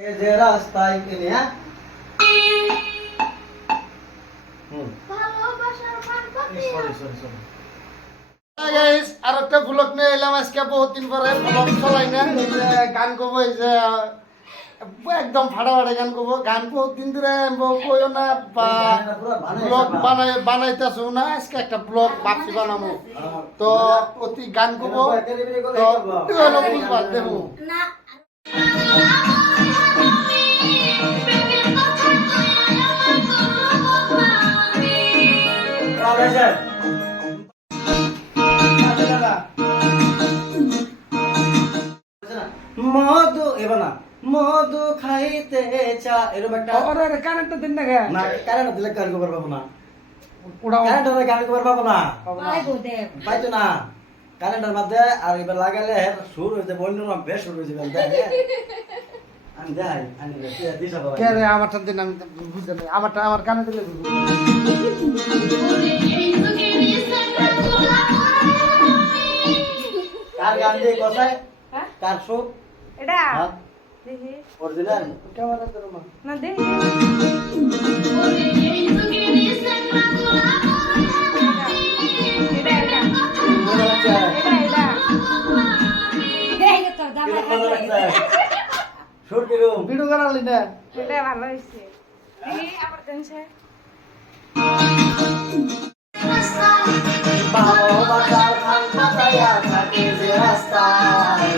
এই যে রাস্তায় কিনে হ্যাঁ ভালোবাসার গান পাতিয়া সরি গাইস আর একটা ব্লগ নিয়ে এলাম আজকে বহুত দিন পরে ব্লগ চলাই না এই যে গান করবো এই যে একদম ফাটাফাটি গান করবো গান বহুত দিন ধরে কইও না বা ব্লগ বানাইতেছো না আজকে একটা ব্লগ ভাবছি বানাবো তো অতি গান করবো তো তুই হলো বুঝবা দেখো না মধু এবার না মধু খাইতে চা এরকম একটা ওরে কানেরটা দিন না গে না কারেন্ট দিলে গান করতে পারবো না ওড়াও কারেন্ট হলে গান করতে পারবো না পাইবো দে পাইতো না কারেন্টের মধ্যে আর এবার লাগালে সুর হইতে বন্য না বেশ সুর হইছে আমি দেখাই আমি দিশা বাবা কে রে আমারটা দিন আমি বুঝতে নাই আমারটা আমার কানে দিলে বুঝবো কার গান দিয়ে কষায় হ্যাঁ কার সুর এটা হ্যাঁ দেখি অরিজিনাল ক্যামেরা ধরো মা না দেখি এটা মজা লাগছে এটা দেখি তো দাদা মজা লাগছে সুর কিরম ভিডিও করালি না এটা ভালো হইছে দেখি আবার দেনছে ভালোবাসার খান পাতায়া থাকে যে রাস্তায়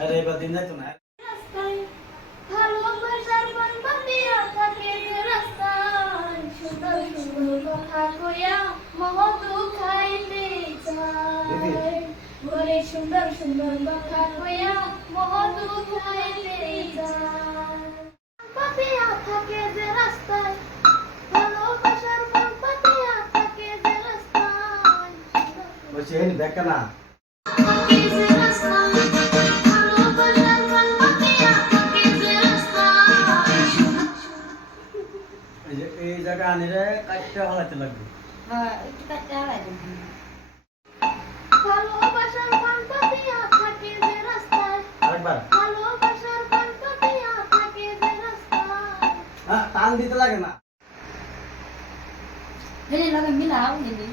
আরে এবার দিন যাইতো না ভালোবাসার গান পাতিয়া থাকে যে রাস্তায় সুন্দর সুন্দর কথা কইয়া মধু খাইতে চায় বলে সুন্দর সুন্দর কথা কইয়া মধু খাইতে চায় পাতিয়া থাকে যে রাস্তায় ভালোবাসার গান পাতিয়া থাকে যে রাস্তায় বলছি এই দেখা না থাকে যে রাস্তায় ভালোবাসার গান পাতিয়া থাকে যে রাস্তায় এই যে এই জায়গা আনিরে কাটতে হলাতে লাগবে হ্যাঁ একটু কাটতে হবে ভালোবাসার গান পাতিয়া থাকে যে রাস্তায় আরেকবার ভালোবাসার গান পাতিয়া থাকে যে রাস্তায় হ্যাঁ টান দিতে লাগে না এই লাগে মিলাও নিবি